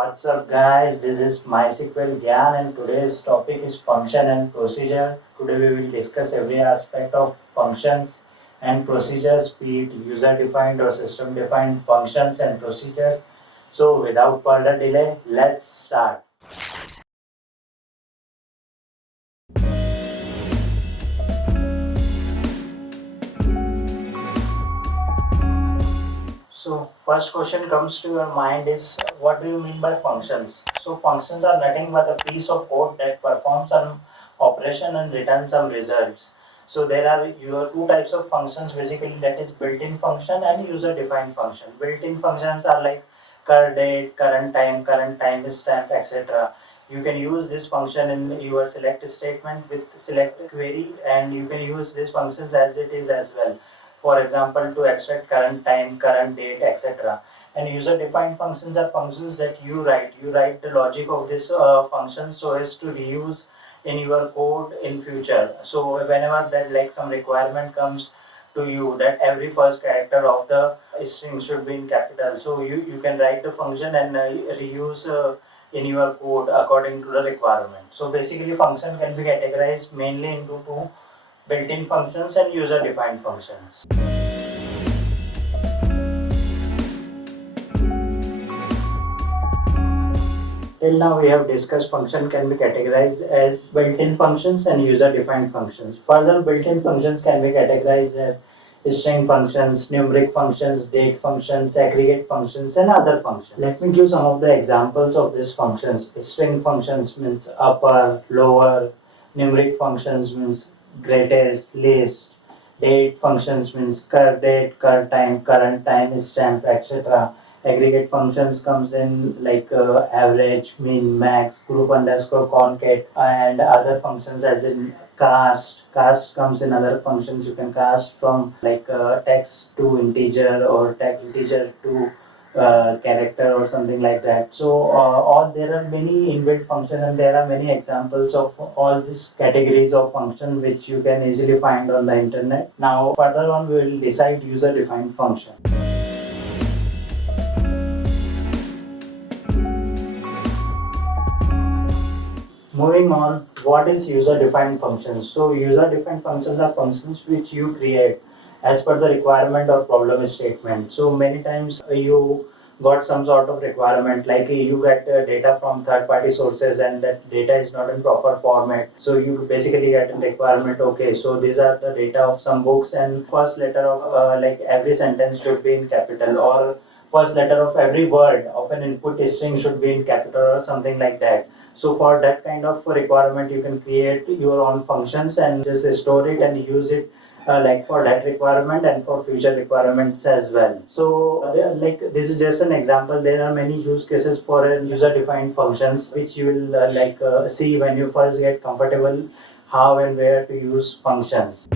What's up, guys? This is MySQL Gyan, and today's topic is function and procedure. Today, we will discuss every aspect of functions and procedures, be it user defined or system defined functions and procedures. So, without further delay, let's start. So, first question comes to your mind is what do you mean by functions? So, functions are nothing but a piece of code that performs an operation and returns some results. So, there are your two types of functions basically, that is built-in function and user-defined function. Built-in functions are like current date, current time stamp, etc. You can use this function in your select statement with select query, and you can use these functions as it is as well, for example to extract current time, current date, etc. And user defined functions are functions that you write the logic of this function so as to reuse in your code in future. So whenever that like some requirement comes to you that every first character of the string should be in capital, so you can write the function and reuse in your code according to the requirement. So basically function can be categorized mainly into two: built-in functions and user-defined functions. Till now we have discussed function can be categorized as built-in functions and user-defined functions. Further, built-in functions can be categorized as string functions, numeric functions, date functions, aggregate functions, and other functions. Let me give some of the examples of these functions. String functions means upper, lower, numeric functions means greatest, least, date functions means date, current time stamp, etc. Aggregate functions comes in like average, mean, max, group underscore concat, and other functions as in cast comes in other functions. You can cast from like text to integer or text integer to character or something like that. So all there are many inbuilt functions, and there are many examples of all these categories of function which you can easily find on the internet. Now further on we will decide user defined function. Moving on, what is user-defined functions? So user-defined functions are functions which you create as per the requirement or problem statement. So many times you got some sort of requirement, like you get data from third-party sources and that data is not in proper format. So you basically get a requirement, okay, so these are the data of some books, and first letter of like every sentence should be in capital, or first letter of every word of an input string should be in capital or something like that. So for that kind of requirement, you can create your own functions and just store it and use it like for that requirement and for future requirements as well. So like this is just an example. There are many use cases for user-defined functions which you will see when you first get comfortable how and where to use functions.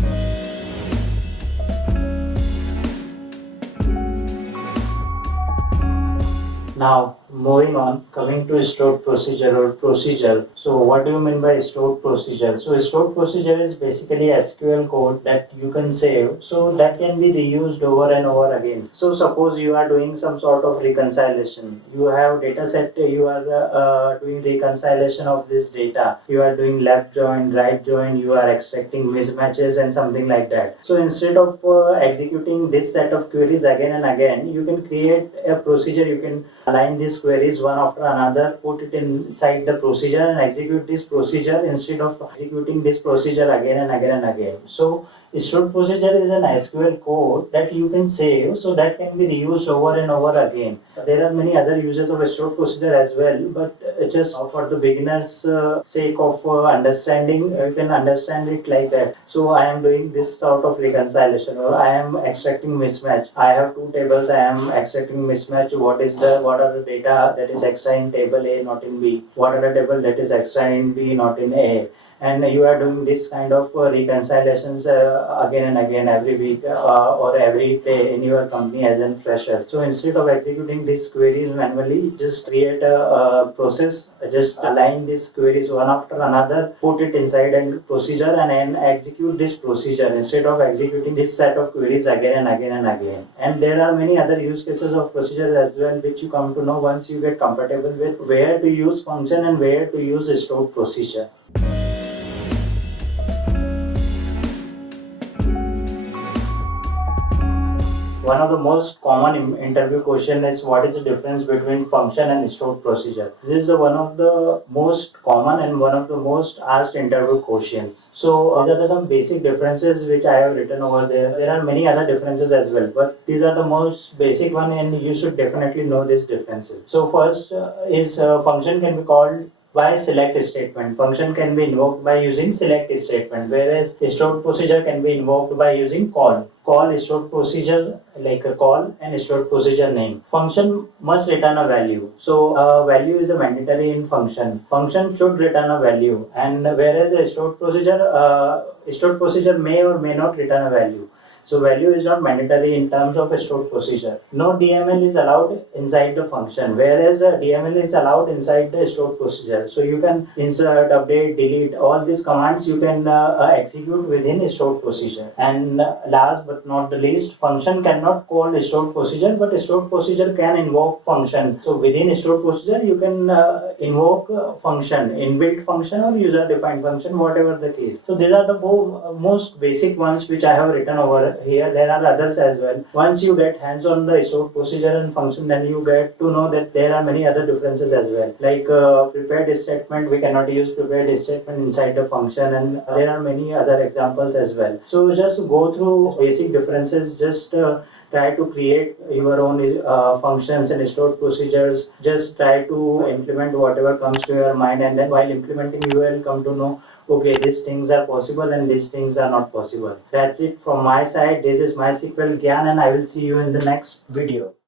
Now, moving on, coming to stored procedure or procedure. So, what do you mean by stored procedure? So, stored procedure is basically SQL code that you can save, so that can be reused over and over again. So, suppose you are doing some sort of reconciliation. You have data set, you are doing reconciliation of this data. You are doing left join, right join, you are extracting mismatches and something like that. So, instead of executing this set of queries again and again, you can create a procedure. You can align these queries one after another, put it inside the procedure and execute this procedure instead of executing this procedure again and again and again. So stored procedure is an SQL code that you can save, so that can be reused over and over again. There are many other uses of stored procedure as well, but just for the beginners sake of understanding, you can understand it like that. So I am doing this sort of reconciliation, or I am extracting mismatch. I have two tables, I am extracting mismatch. What are the data that is extra in table A, not in B? What are the table that is extra in B, not in A? And you are doing this kind of reconciliations again and again every week or every day in your company as a fresher. So instead of executing these queries manually, just create a process just align these queries one after another, put it inside a procedure and then execute this procedure instead of executing this set of queries again and again and again. And there are many other use cases of procedures as well, which you come to know once you get comfortable with where to use function and where to use a stored procedure. One of the most common interview question is what is the difference between function and stored procedure. This is one of the most common and one of the most asked interview questions. So these are some basic differences which I have written over there. There are many other differences as well, but these are the most basic one and you should definitely know these differences. So first is function can be called by select statement. Function can be invoked by using select statement, whereas stored procedure can be invoked by using call. Call stored procedure like a call and stored procedure name. Function must return a value. So value is a mandatory in function. Function should return a value, and whereas a stored procedure may or may not return a value. So value is not mandatory in terms of a stored procedure. No DML is allowed inside the function, whereas a DML is allowed inside the stored procedure. So you can insert, update, delete, all these commands you can execute within a stored procedure. And last but not the least, function cannot call a stored procedure, but a stored procedure can invoke function. So within a stored procedure, you can invoke function, inbuilt function or user defined function, whatever the case. So these are the most basic ones which I have written over here. There are others as well. Once you get hands on the stored procedure and function, then you get to know that there are many other differences as well. Like prepared statement, we cannot use prepared statement inside the function, and there are many other examples as well. So just go through basic differences. Just try to create your own functions and stored procedures. Just try to implement whatever comes to your mind, and then while implementing you will come to know, okay, these things are possible and these things are not possible. That's it from my side. This is MySQL Gyan, and I will see you in the next video.